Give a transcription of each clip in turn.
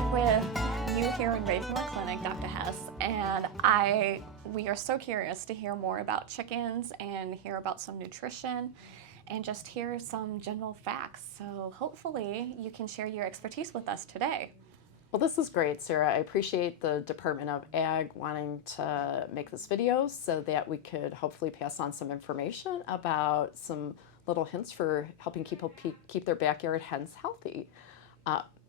back with you here in Ravenwood Clinic, Dr. Hess, and we are so curious to hear more about chickens and hear about some nutrition and just hear some general facts. So hopefully you can share your expertise with us today. Well, this is great, Sarah. I appreciate the Department of Ag wanting to make this video so that we could hopefully pass on some information about some little hints for helping people keep their backyard hens healthy.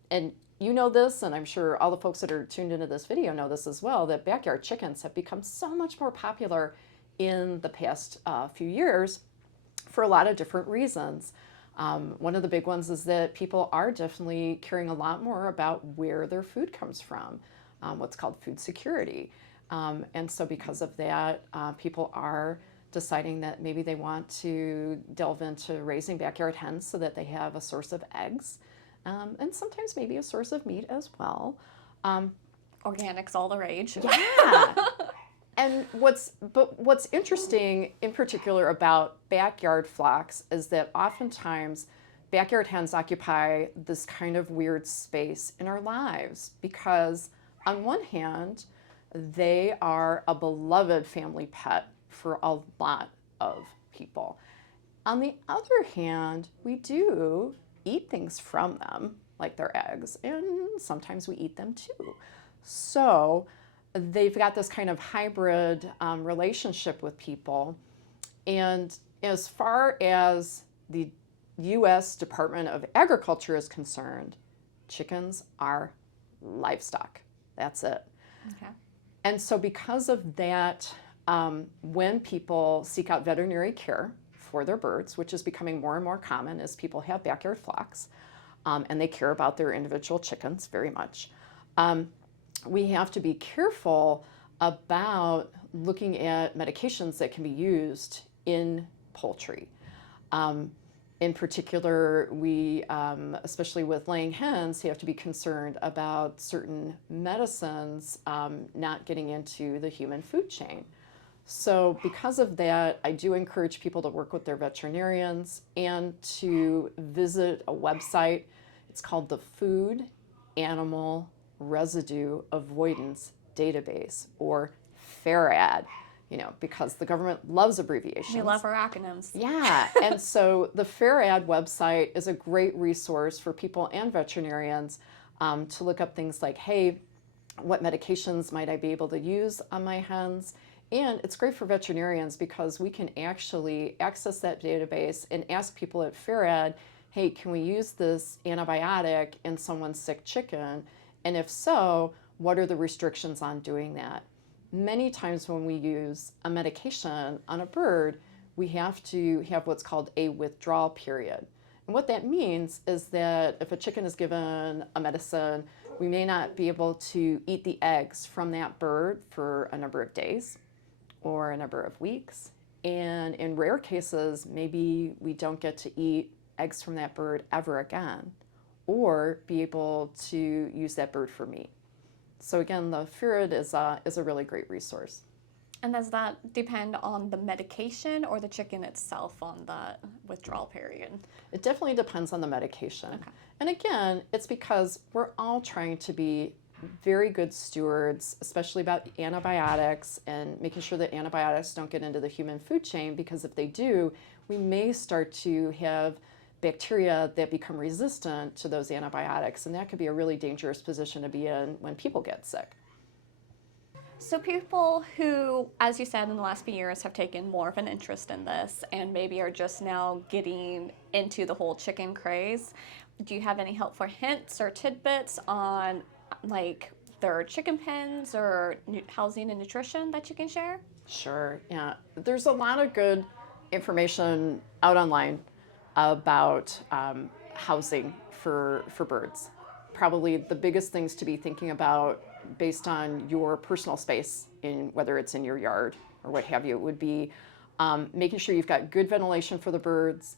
And you know this, and I'm sure all the folks that are tuned into this video know this as well, that backyard chickens have become so much more popular in the past few years for a lot of different reasons. One of the big ones is that people are definitely caring a lot more about where their food comes from, what's called food security. And so because of that, people are deciding that maybe they want to delve into raising backyard hens so that they have a source of eggs, and sometimes maybe a source of meat as well. Organics all the rage. Yeah. And what's interesting in particular about backyard flocks is that oftentimes backyard hens occupy this kind of weird space in our lives because on one hand, they are a beloved family pet for a lot of people. On the other hand, we do eat things from them, like their eggs, and sometimes we eat them too. So they've got this kind of hybrid relationship with people. And as far as the U.S. Department of Agriculture is concerned, chickens are livestock. That's it. Okay. And so because of that, when people seek out veterinary care for their birds, which is becoming more and more common as people have backyard flocks, and they care about their individual chickens very much, we have to be careful about looking at medications that can be used in poultry. In particular, we, especially with laying hens, have to be concerned about certain medicines not getting into the human food chain. So because of that, I do encourage people to work with their veterinarians and to visit a website. It's called the Food Animal Residue Avoidance Database, or FARAD, because the government loves abbreviations. We love our acronyms. Yeah, and so the FARAD website is a great resource for people and veterinarians to look up things like, hey, what medications might I be able to use on my hens? And it's great for veterinarians because we can actually access that database and ask people at FARAD, hey, can we use this antibiotic in someone's sick chicken? And if so, what are the restrictions on doing that? Many times when we use a medication on a bird, we have to have what's called a withdrawal period. And what that means is that if a chicken is given a medicine, we may not be able to eat the eggs from that bird for a number of days or a number of weeks. And in rare cases, maybe we don't get to eat eggs from that bird ever again, or be able to use that bird for meat. So again, the FARAD is a really great resource. And does that depend on the medication or the chicken itself on the withdrawal period? It definitely depends on the medication. Okay. And again, it's because we're all trying to be very good stewards, especially about antibiotics and making sure that antibiotics don't get into the human food chain, because if they do, we may start to have bacteria that become resistant to those antibiotics, and that could be a really dangerous position to be in when people get sick. So people who, as you said, in the last few years have taken more of an interest in this and maybe are just now getting into the whole chicken craze, do you have any helpful hints or tidbits on like their chicken pens or housing and nutrition that you can share? Sure, yeah. There's a lot of good information out online about housing for birds. Probably the biggest things to be thinking about based on your personal space, in whether it's in your yard or what have you, would be making sure you've got good ventilation for the birds,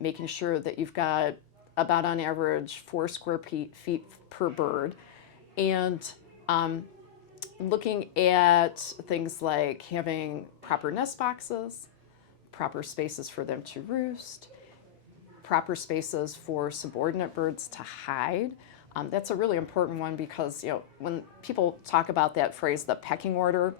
making sure that you've got about on average 4 square feet per bird, and looking at things like having proper nest boxes, proper spaces for them to roost, proper spaces for subordinate birds to hide. That's a really important one because, when people talk about that phrase, the pecking order,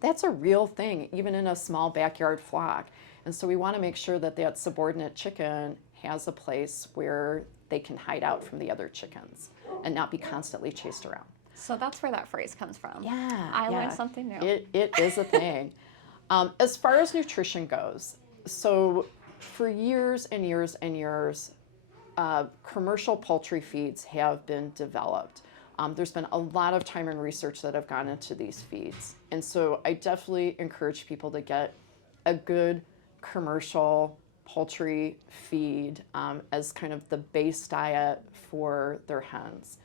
that's a real thing, even in a small backyard flock. And so we want to make sure that that subordinate chicken has a place where they can hide out from the other chickens and not be constantly chased around. So that's where that phrase comes from. Yeah. I learned something new. It is a thing. As far as nutrition goes, so for years and years and years, commercial poultry feeds have been developed. There's been a lot of time and research that have gone into these feeds. And so I definitely encourage people to get a good commercial poultry feed as kind of the base diet for their hens.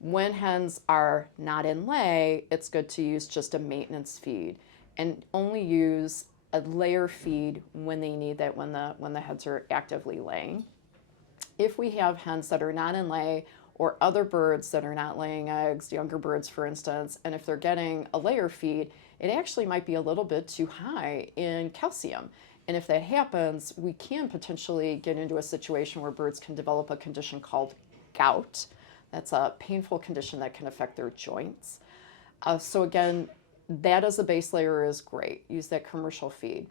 When hens are not in lay, it's good to use just a maintenance feed and only use a layer feed when they need that, when the hens are actively laying. If we have hens that are not in lay or other birds that are not laying eggs, younger birds for instance, and if they're getting a layer feed, it actually might be a little bit too high in calcium. And if that happens, we can potentially get into a situation where birds can develop a condition called gout. That's a painful condition that can affect their joints. So again, that as a base layer is great. Use that commercial feed.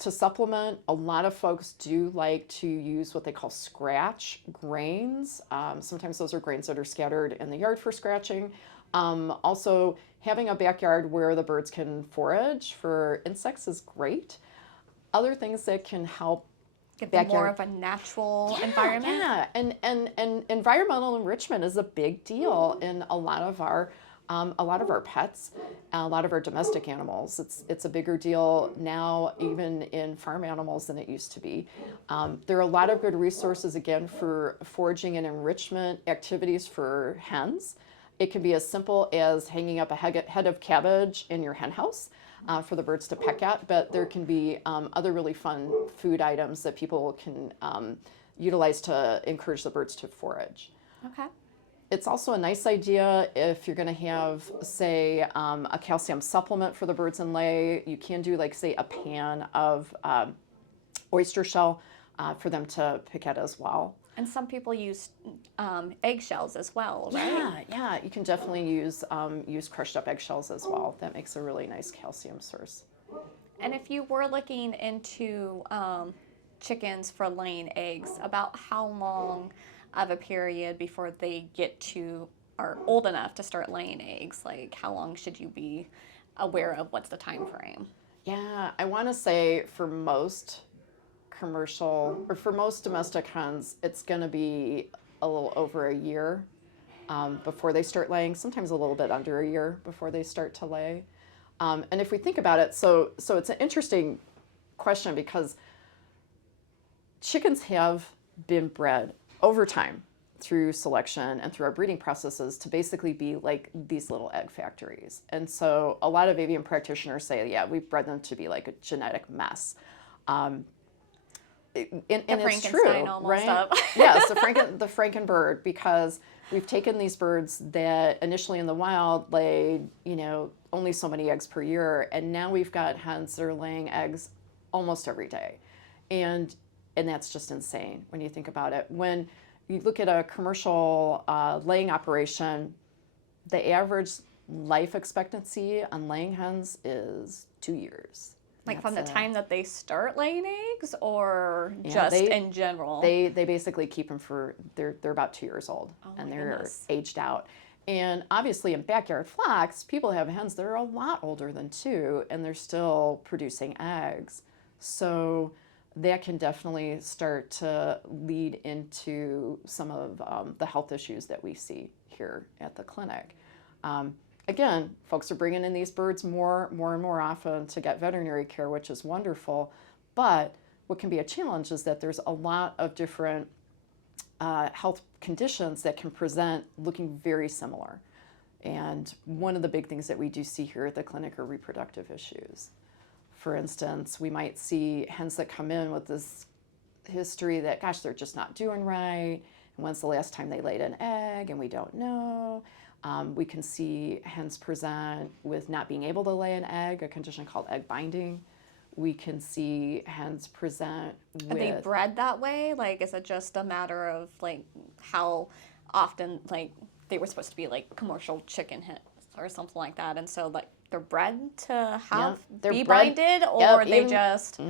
To supplement, a lot of folks do like to use what they call scratch grains. Sometimes those are grains that are scattered in the yard for scratching. Also, having a backyard where the birds can forage for insects is great. Other things that can help give them more of a natural environment. Yeah, and environmental enrichment is a big deal in a lot of our pets, a lot of our domestic animals. It's a bigger deal now, even in farm animals, than it used to be. There are a lot of good resources, again, for foraging and enrichment activities for hens. It can be as simple as hanging up a head of cabbage in your hen house for the birds to peck at, but there can be other really fun food items that people can utilize to encourage the birds to forage. Okay. It's also a nice idea if you're going to have, say, a calcium supplement for the birds in lay. You can do, like, say, a pan of oyster shell for them to pick at as well. And some people use eggshells as well, right? Yeah. You can definitely use crushed up eggshells as well. That makes a really nice calcium source. And if you were looking into chickens for laying eggs, about how long of a period before they are old enough to start laying eggs? Like, how long should you be aware of? What's the time frame? Yeah, I want to say for most commercial or for most domestic hens, it's going to be a little over a year before they start laying. Sometimes a little bit under a year before they start to lay. And if we think about it, so it's an interesting question because chickens have been bred over time through selection and through our breeding processes to basically be like these little egg factories. And so a lot of avian practitioners say, yeah, we've bred them to be like a genetic mess. And it's true, right? Yes, the Frankenbird, because we've taken these birds that initially in the wild laid, only so many eggs per year, and now we've got hens that are laying eggs almost every day. And that's just insane when you think about it. When you look at a commercial laying operation, the average life expectancy on laying hens is 2 years. Like from the time that they start laying eggs, or just in general? They basically keep them they're about 2 years old, and they're aged out. And obviously in backyard flocks, people have hens that are a lot older than 2, and they're still producing eggs. So that can definitely start to lead into some of the health issues that we see here at the clinic. Again, folks are bringing in these birds more and more often to get veterinary care, which is wonderful. But what can be a challenge is that there's a lot of different health conditions that can present looking very similar. And one of the big things that we do see here at the clinic are reproductive issues. For instance, we might see hens that come in with this history that, gosh, they're just not doing right. And when's the last time they laid an egg? And we don't know. We can see hens present with not being able to lay an egg, a condition called egg binding. We can see hens present with... Are they bred that way? Like, is it just a matter of, like, how often like they were supposed to be like commercial chicken hens or something like that, and so like they're bred to have they're be bred- binded, or yep, they even- just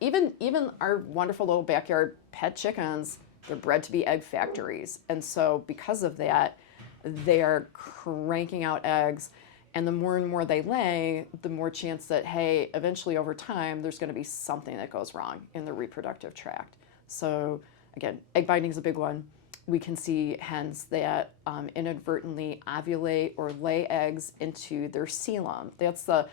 Even our wonderful little backyard pet chickens, they're bred to be egg factories. And so because of that, they are cranking out eggs. And the more and more they lay, the more chance that, hey, eventually over time, there's going to be something that goes wrong in the reproductive tract. So again, egg binding is a big one. We can see hens that inadvertently ovulate or lay eggs into their coelom. That's the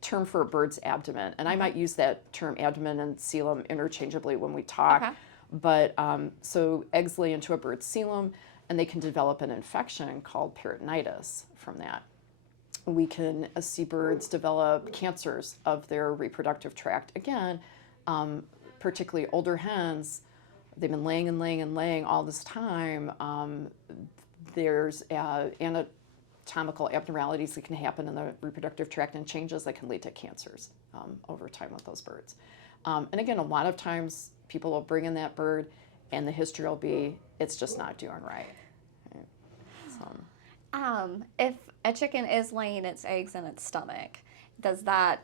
term for a bird's abdomen. And I might use that term abdomen and coelom interchangeably when we talk. Okay. But so eggs lay into a bird's coelom, and they can develop an infection called peritonitis from that. We can see birds develop cancers of their reproductive tract. Again, particularly older hens, they've been laying and laying and laying all this time. There's anatomical abnormalities that can happen in the reproductive tract and changes that can lead to cancers over time with those birds. And again, a lot of times people will bring in that bird and the history will be, it's just not doing right. So. If a chicken is laying its eggs in its stomach, does that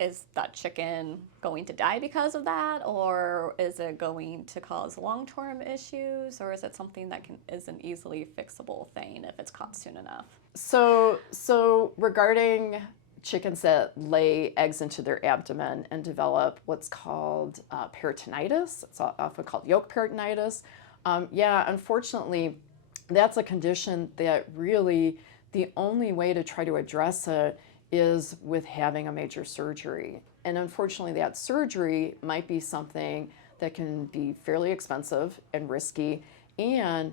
is that chicken going to die because of that, or is it going to cause long-term issues, or is it something that is an easily fixable thing if it's caught soon enough? So regarding chickens that lay eggs into their abdomen and develop what's called peritonitis, it's often called yolk peritonitis. Unfortunately, that's a condition that really the only way to try to address it is with having a major surgery. And unfortunately, that surgery might be something that can be fairly expensive and risky, and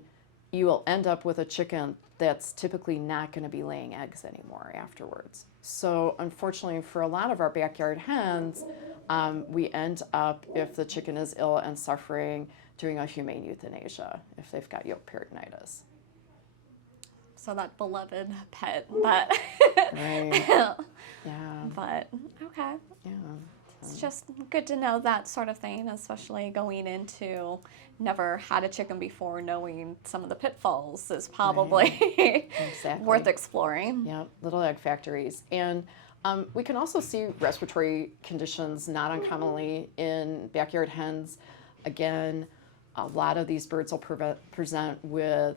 you will end up with a chicken that's typically not going to be laying eggs anymore afterwards. So unfortunately, for a lot of our backyard hens, we end up, if the chicken is ill and suffering, doing a humane euthanasia if they've got yolk peritonitis. So that beloved pet that Right. Yeah. But okay. Yeah. It's just good to know that sort of thing, especially going into never had a chicken before, knowing some of the pitfalls is probably Exactly. worth exploring. Yeah, little egg factories. And we can also see respiratory conditions not uncommonly in backyard hens. Again, a lot of these birds will present with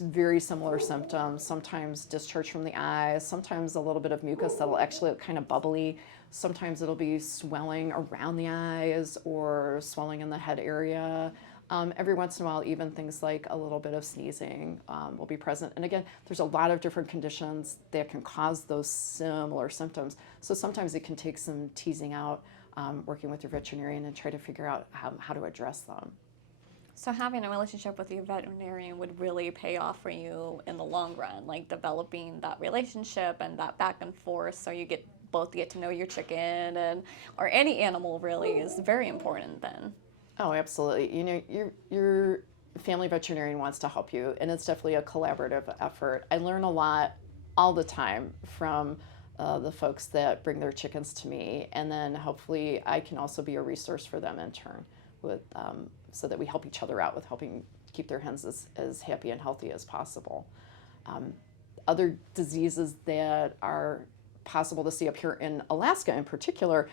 very similar symptoms, sometimes discharge from the eyes, sometimes a little bit of mucus that'll actually look kind of bubbly. Sometimes it'll be swelling around the eyes or swelling in the head area. Every once in a while, even things like a little bit of sneezing will be present. And again, there's a lot of different conditions that can cause those similar symptoms. So sometimes it can take some teasing out, working with your veterinarian and try to figure out how to address them. So having a relationship with your veterinarian would really pay off for you in the long run, like developing that relationship and that back and forth, so you both get to know your chicken or any animal really is very important then. Oh, absolutely. You know, your family veterinarian wants to help you, and it's definitely a collaborative effort. I learn a lot all the time from the folks that bring their chickens to me, and then hopefully I can also be a resource for them in turn with so that we help each other out with helping keep their hens as happy and healthy as possible. Other diseases that are possible to see up here in Alaska in particular,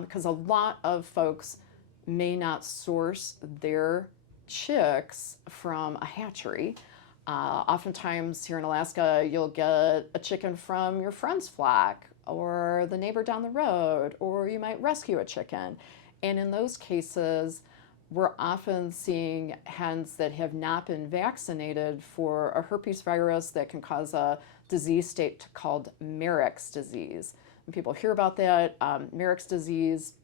because a lot of folks may not source their chicks from a hatchery. Oftentimes here in Alaska, you'll get a chicken from your friend's flock or the neighbor down the road, or you might rescue a chicken. And in those cases, we're often seeing hens that have not been vaccinated for a herpes virus that can cause a disease state called Marek's disease. When people hear about that, Marek's disease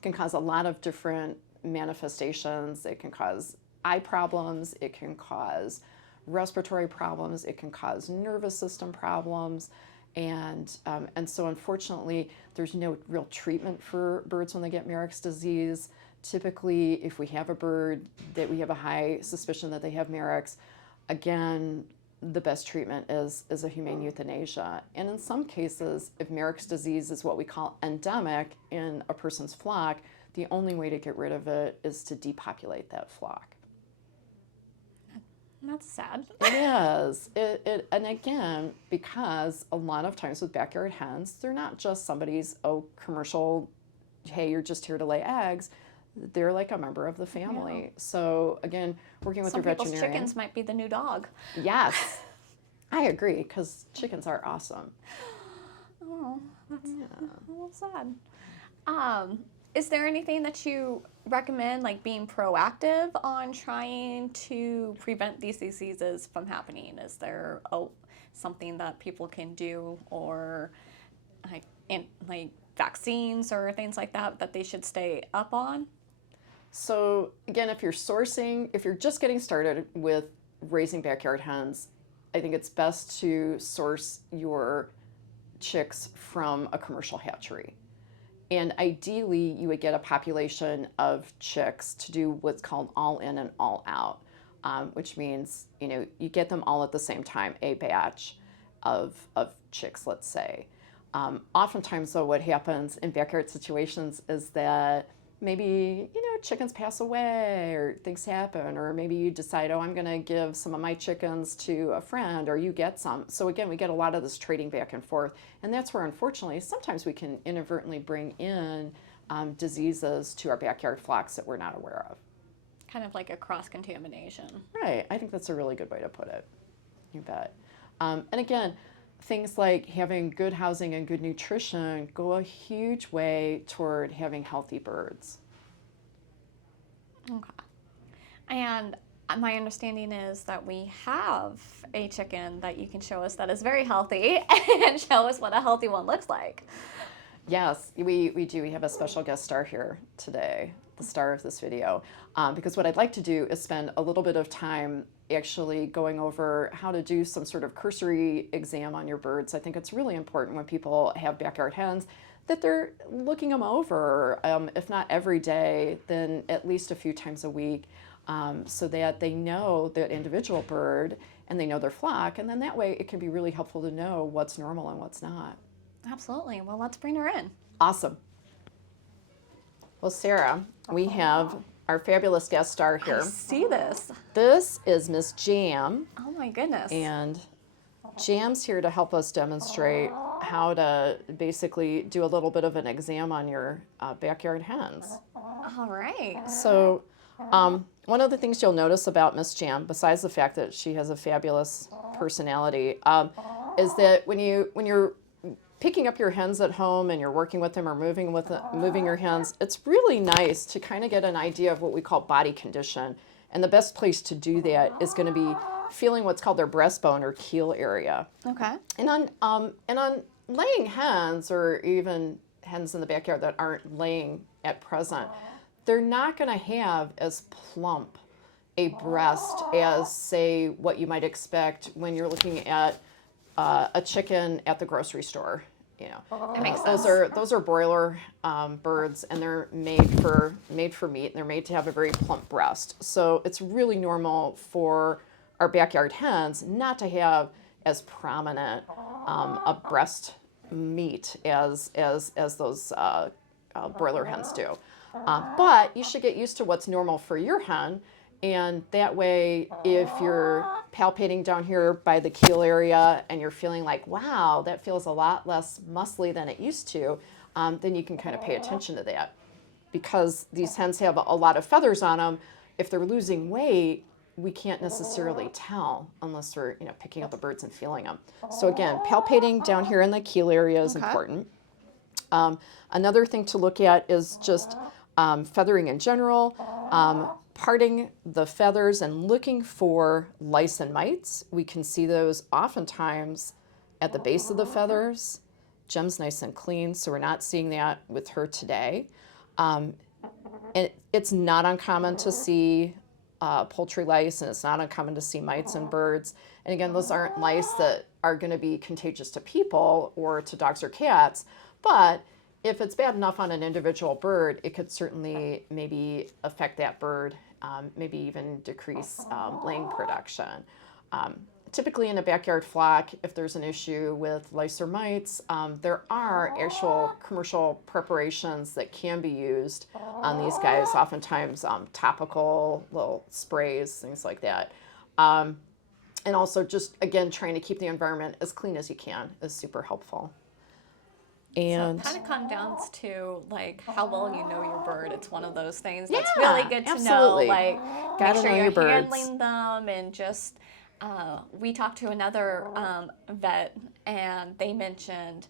can cause a lot of different manifestations. It can cause eye problems, it can cause respiratory problems, it can cause nervous system problems, and so unfortunately, there's no real treatment for birds when they get Marek's disease. Typically, if we have a bird that we have a high suspicion that they have Marek's, again, the best treatment is a humane euthanasia. And in some cases, if Marek's disease is what we call endemic in a person's flock, the only way to get rid of it is to depopulate that flock. That's sad. It is. And again, because a lot of times with backyard hens, they're not just somebody's, commercial, hey, you're just here to lay eggs. They're like a member of the family. Yeah. So again, working with Some your people's veterinarian. chickens might be the new dog. Yes, I agree, because chickens are awesome. Oh, that's a little sad. Is there anything that you recommend, like being proactive on trying to prevent these diseases from happening? Is there something that people can do, or like vaccines or things like that they should stay up on? So again, if you're just getting started with raising backyard hens, I think it's best to source your chicks from a commercial hatchery. And ideally, you would get a population of chicks to do what's called all in and all out, which means, you get them all at the same time, a batch of chicks, let's say. Oftentimes, though, what happens in backyard situations is that maybe, chickens pass away or things happen, or maybe you decide, I'm going to give some of my chickens to a friend, or you get some. So again, we get a lot of this trading back and forth. And that's where, unfortunately, sometimes we can inadvertently bring in diseases to our backyard flocks that we're not aware of. Kind of like a cross-contamination. Right. I think that's a really good way to put it. You bet. And again, things like having good housing and good nutrition go a huge way toward having healthy birds. Okay. And my understanding is that we have a chicken that you can show us that is very healthy and show us what a healthy one looks like. Yes, we do. We have a special guest star here today, the star of this video, because what I'd like to do is spend a little bit of time actually going over how to do some sort of cursory exam on your birds. I think it's really important when people have backyard hens that they're looking them over, if not every day, then at least a few times a week, so that they know that individual bird and they know their flock, and then that way it can be really helpful to know what's normal and what's not. Absolutely. Well, let's bring her in. Awesome. Well, Sarah, we have our fabulous guest star here. I see this. This is Miss Jam. Oh my goodness. And Jam's here to help us demonstrate how to basically do a little bit of an exam on your backyard hens. All right. So one of the things you'll notice about Miss Jam, besides the fact that she has a fabulous personality, is that when you're picking up your hens at home and you're working with them or moving your hens, it's really nice to kind of get an idea of what we call body condition. And the best place to do that is going to be feeling what's called their breastbone or keel area. Okay. And on laying hens, or even hens in the backyard that aren't laying at present, they're not going to have as plump a breast as, say, what you might expect when you're looking at a chicken at the grocery store. That makes sense. Those are broiler birds, and they're made for meat, and they're made to have a very plump breast. So it's really normal for our backyard hens not to have as prominent a breast meat as those broiler hens do. But you should get used to what's normal for your hen, and that way, if you're palpating down here by the keel area and you're feeling like, wow, that feels a lot less muscly than it used to, then you can kind of pay attention to that. Because these hens have a lot of feathers on them, if they're losing weight, we can't necessarily tell unless we're picking up the birds and feeling them. So again, palpating down here in the keel area is important. Another thing to look at is just feathering in general, parting the feathers and looking for lice and mites. We can see those oftentimes at the base of the feathers. Gem's nice and clean, so we're not seeing that with her today. And it's not uncommon to see poultry lice, and it's not uncommon to see mites in birds. And again, those aren't lice that are going to be contagious to people or to dogs or cats, but if it's bad enough on an individual bird, it could certainly maybe affect that bird, maybe even decrease laying production. Typically in a backyard flock, if there's an issue with lice or mites, there are actual commercial preparations that can be used on these guys, oftentimes topical little sprays, things like that. And also just, again, trying to keep the environment as clean as you can is super helpful. And so it kind of comes down to like how well you know your bird. It's one of those things that's Yeah, really good to absolutely. know. Like Gotta make sure know you're your birds. handling them and just. We talked to another vet, and they mentioned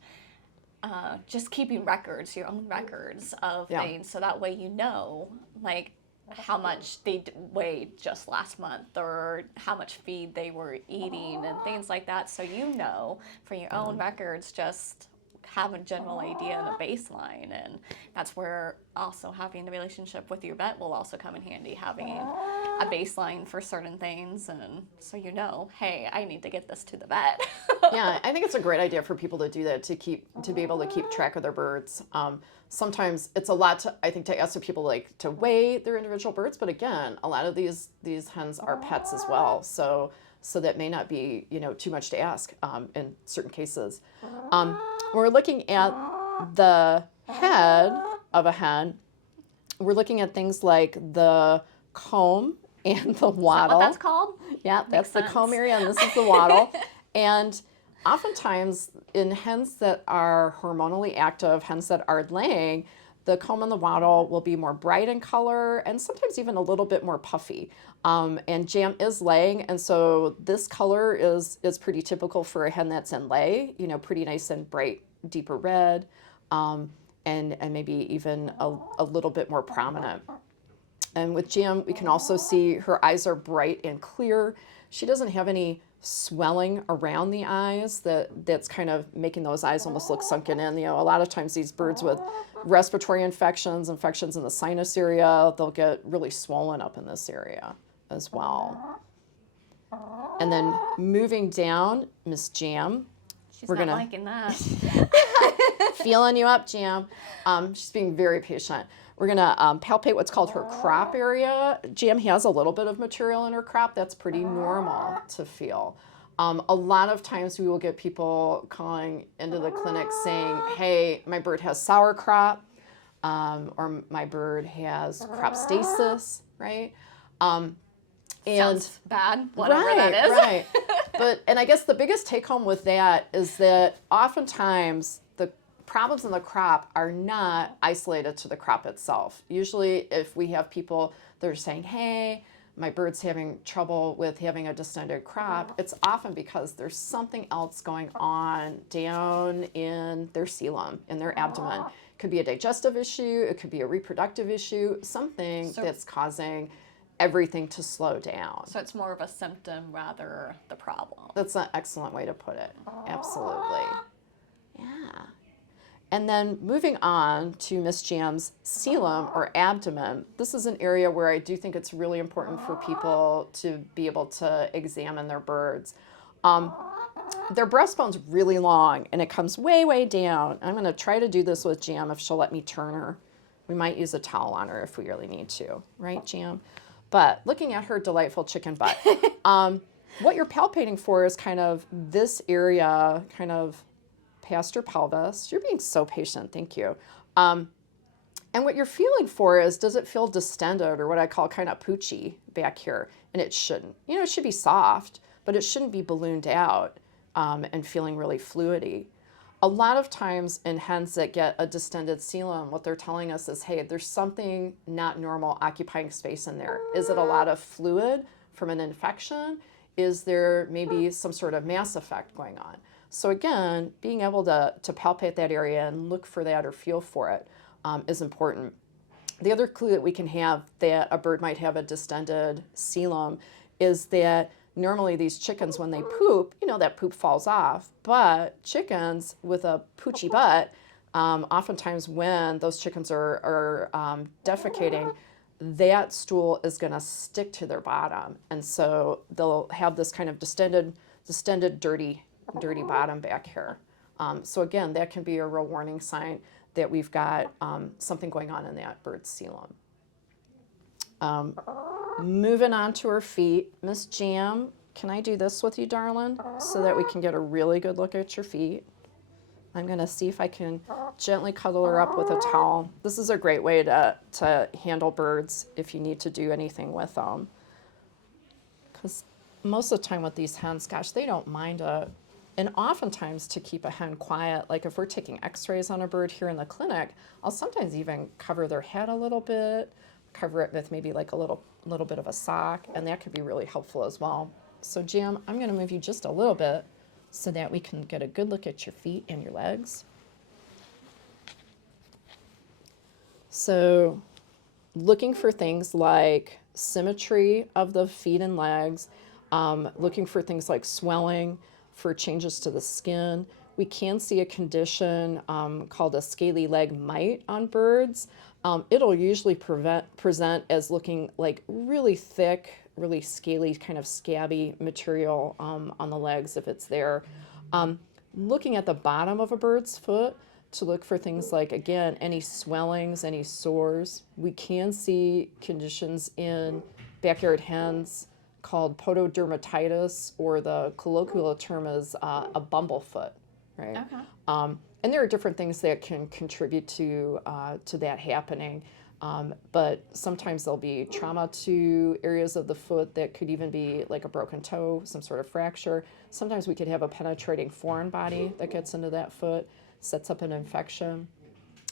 just keeping records, your own records of things, so that way you know, like how much they weighed just last month or how much feed they were eating and things like that, so you know for your own records, just have a general idea and a baseline. And that's where also having the relationship with your vet will also come in handy, having a baseline for certain things, and so you know, hey, I need to get this to the vet. Yeah, I think it's a great idea for people to do that, to be able to keep track of their birds. Sometimes it's a lot to, I think, to ask people like to weigh their individual birds, but again, a lot of these hens are pets as well, so that may not be, too much to ask in certain cases. When we're looking at the head of a hen, we're looking at things like the comb and the wattle. Is that what that's called? Yeah, that's the comb area, and this is the wattle. And oftentimes in hens that are hormonally active, hens that are laying, the comb and the wattle will be more bright in color and sometimes even a little bit more puffy. And Jam is laying, and so this color is pretty typical for a hen that's in lay, pretty nice and bright, deeper red, and maybe even a little bit more prominent. And with Jam, we can also see her eyes are bright and clear. She doesn't have any swelling around the eyes that's kind of making those eyes almost look sunken in. A lot of times these birds with respiratory infections in the sinus area, they'll get really swollen up in this area as well. And then moving down, Miss Jam. She's not liking that. Feeling you up, Jam. She's being very patient. We're going to palpate what's called her crop area. Jam has a little bit of material in her crop. That's pretty normal to feel. A lot of times we will get people calling into the clinic saying, hey, my bird has sour crop, or my bird has crop stasis, right? Sounds bad, whatever that is. Right. And I guess the biggest take home with that is that oftentimes the problems in the crop are not isolated to the crop itself. Usually if we have people that are saying, hey, my bird's having trouble with having a distended crop, it's often because there's something else going on down in their coelom, in their abdomen. It could be a digestive issue, it could be a reproductive issue, something that's causing everything to slow down. So it's more of a symptom rather the problem. That's an excellent way to put it. Absolutely. Yeah. And then moving on to Miss Jam's coelom or abdomen, this is an area where I do think it's really important for people to be able to examine their birds. Their breastbone's really long and it comes way, way down. I'm going to try to do this with Jam if she'll let me turn her. We might use a towel on her if we really need to, right, Jam? But looking at her delightful chicken butt, what you're palpating for is kind of this area, kind of past her pelvis. You're being so patient, thank you. And what you're feeling for is, does it feel distended or what I call kind of poochy back here? And it shouldn't. It should be soft, but it shouldn't be ballooned out and feeling really fluidy. A lot of times in hens that get a distended coelom, what they're telling us is, hey, there's something not normal occupying space in there. Is it a lot of fluid from an infection? Is there maybe some sort of mass effect going on? So again, being able to palpate that area and look for that or feel for it is important. The other clue that we can have that a bird might have a distended coelom is that normally these chickens, when they poop, that poop falls off. But chickens with a poochy butt, oftentimes when those chickens are defecating, that stool is going to stick to their bottom. And so they'll have this kind of distended, dirty bottom back here. So again, that can be a real warning sign that we've got something going on in that bird's coelom. Moving on to her feet, Miss Jam, can I do this with you, darling, so that we can get a really good look at your feet? I'm going to see if I can gently cuddle her up with a towel. This is a great way to handle birds if you need to do anything with them. Because most of the time with these hens, gosh, they don't mind and oftentimes to keep a hen quiet, like if we're taking x-rays on a bird here in the clinic, I'll sometimes even cover their head a little bit, cover it with maybe like a little bit of a sock, and that could be really helpful as well. So Jim, I'm gonna move you just a little bit so that we can get a good look at your feet and your legs. So looking for things like symmetry of the feet and legs, looking for things like swelling, for changes to the skin. We can see a condition called a scaly leg mite on birds. It'll usually present as looking like really thick, really scaly, kind of scabby material on the legs if it's there. Looking at the bottom of a bird's foot to look for things like, again, any swellings, any sores. We can see conditions in backyard hens called pododermatitis, or the colloquial term is a bumblefoot, right? Okay. And there are different things that can contribute to that happening. But sometimes there'll be trauma to areas of the foot that could even be like a broken toe, some sort of fracture. Sometimes we could have a penetrating foreign body that gets into that foot, sets up an infection.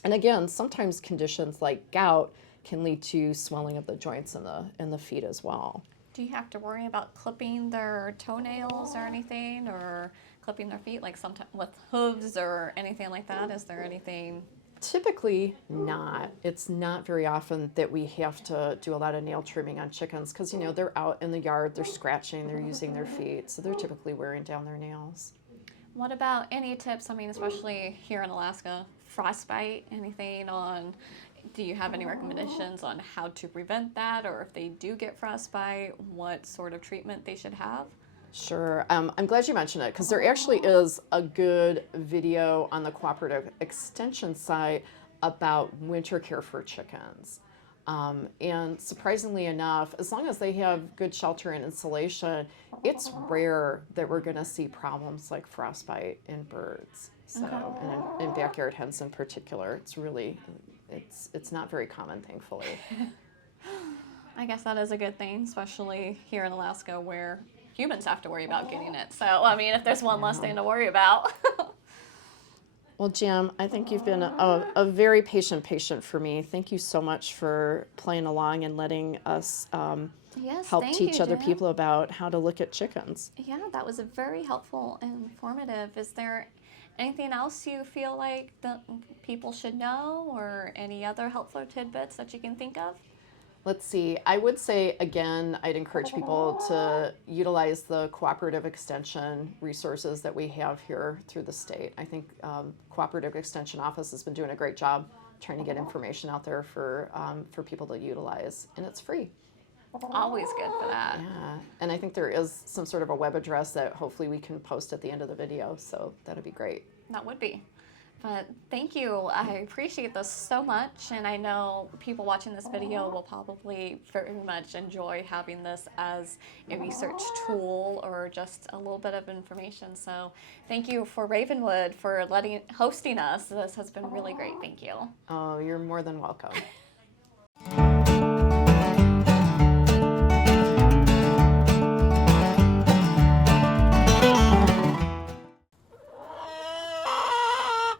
And again, sometimes conditions like gout can lead to swelling of the joints in the feet as well. Do you have to worry about clipping their toenails or anything, or clipping their feet, like sometimes with hooves or anything like that? Is there anything? Typically not. It's not very often that we have to do a lot of nail trimming on chickens because, you know, they're out in the yard, they're scratching, they're using their feet, so they're typically wearing down their nails. What about any tips, I mean, especially here in Alaska, frostbite, anything on, do you have any recommendations on how to prevent that, or if they do get frostbite, what sort of treatment they should have? Sure. I'm glad you mentioned it because there actually is a good video on the Cooperative Extension site about winter care for chickens. And surprisingly enough, as long as they have good shelter and insulation, it's rare that we're going to see problems like frostbite in birds. So, and in backyard hens in particular, it's not very common, thankfully. I guess that is a good thing, especially here in Alaska where humans have to worry about getting it. So, I mean, if there's one less thing to worry about. Well, Jim, I think you've been a very patient patient for me. Thank you so much for playing along and letting us Yes, help thank teach you, other Jen. people about how to look at chickens. Yeah, that was a very helpful and informative. Is there anything else you feel like the people should know, or any other helpful tidbits that you can think of? Let's see. I would say, again, I'd encourage people to utilize the Cooperative Extension resources that we have here through the state. I think Cooperative Extension Office has been doing a great job trying to get information out there for people to utilize, and it's free. Always good for that. Yeah, and I think there is some sort of a web address that hopefully we can post at the end of the video, so that'd be great. That would be. But thank you. I appreciate this so much, and I know people watching this video will probably very much enjoy having this as a research tool or just a little bit of information. So thank you for Ravenwood for hosting us. This has been really great. Thank you. Oh, you're more than welcome.